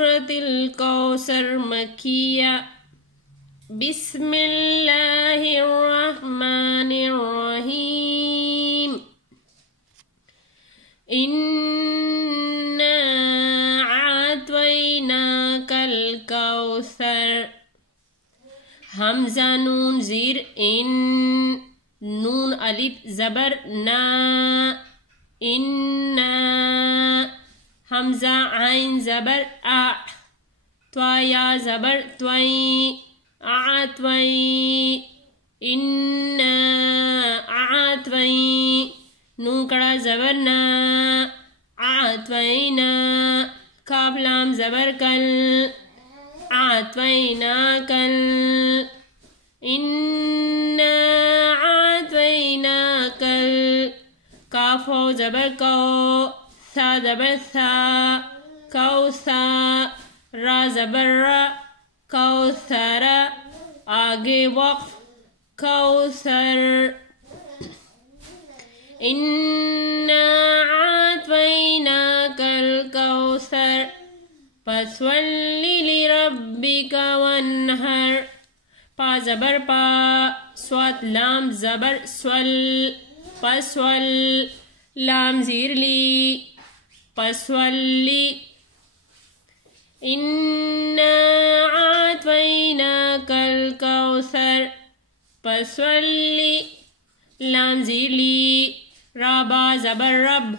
سورة الكوثر مكية. بسم الله الرحمن الرحيم. إنا أعطيناك الكوثر. حمزہ نون زیر ان، نون الف زبر نا، انا. حمزہ عین زبر ا، توا یا زبر توئی، اعطوئی. انا اعطوئی، نون کڑا زبر نا، اعطوینا. کاف لام زبر کل، اعطوینا کل. انا اعطوینا کل. کاف ہو زبر کو، ثا زبر ثا، کوثا. را زبر را، کوثر. آگے وقف، کوثر. انا اعطیناک الکوثر فصل لربک وانحر. پا زبر پا، صاد لام زبر سول، پسول. لام زیر لی، پسولی. انا اعطیناک الکوثر پسولی. لام زیر لی، را با زبر رب،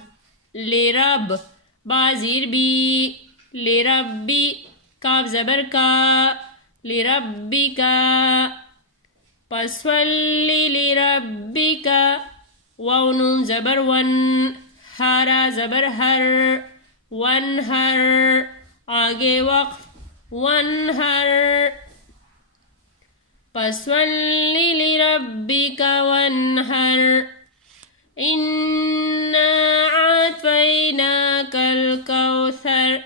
لرب. با زیر بی، لربی. کاف زبر کا، لربکا. پسولی لربکا. واو نون زبر ون، ہارا زبر ہر، ونہر. آگے وقف، ونہر. فصلی لربک وانحر. انا اعطیناک الکوثر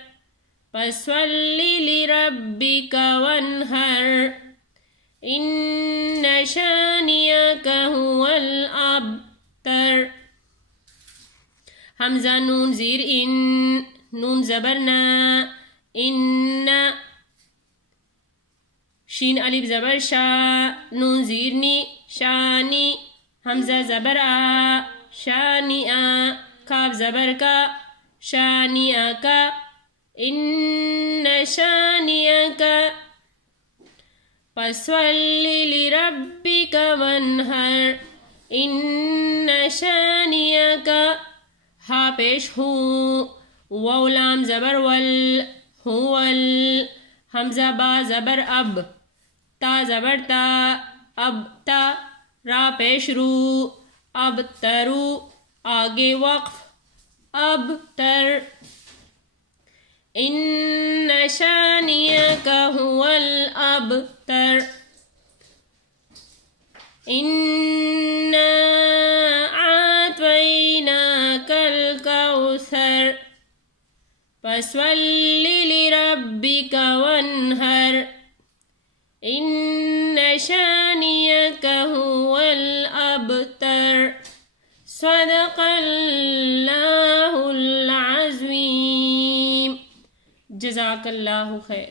فصلی لربک وانحر. ان شانئک هو الابتر. حمزہ نون زیر ان، نون زبر نا، ان. شین الف زبر شا، نون زیر نی، شانی. حمزہ زبر آ، شانی آ. کاف زبر کا، شانی آ کا. ان شانی آ کا. فصلی لربک وانحر. ان شانی آ کا. ہا پیش ہو، واو لام زبر ول، ہول. حمزہ با زبر اب، تا زبر تا، اب تا. را پیش رو، اب ترو. آگے وقف، اب تر. ان شانئک هو الابتر. انا اعطیناک الکوثر فصلی لربک وانحر. ان شانئک هو الابتر. صدق اللہ العظیم. جزاک اللہ خیر.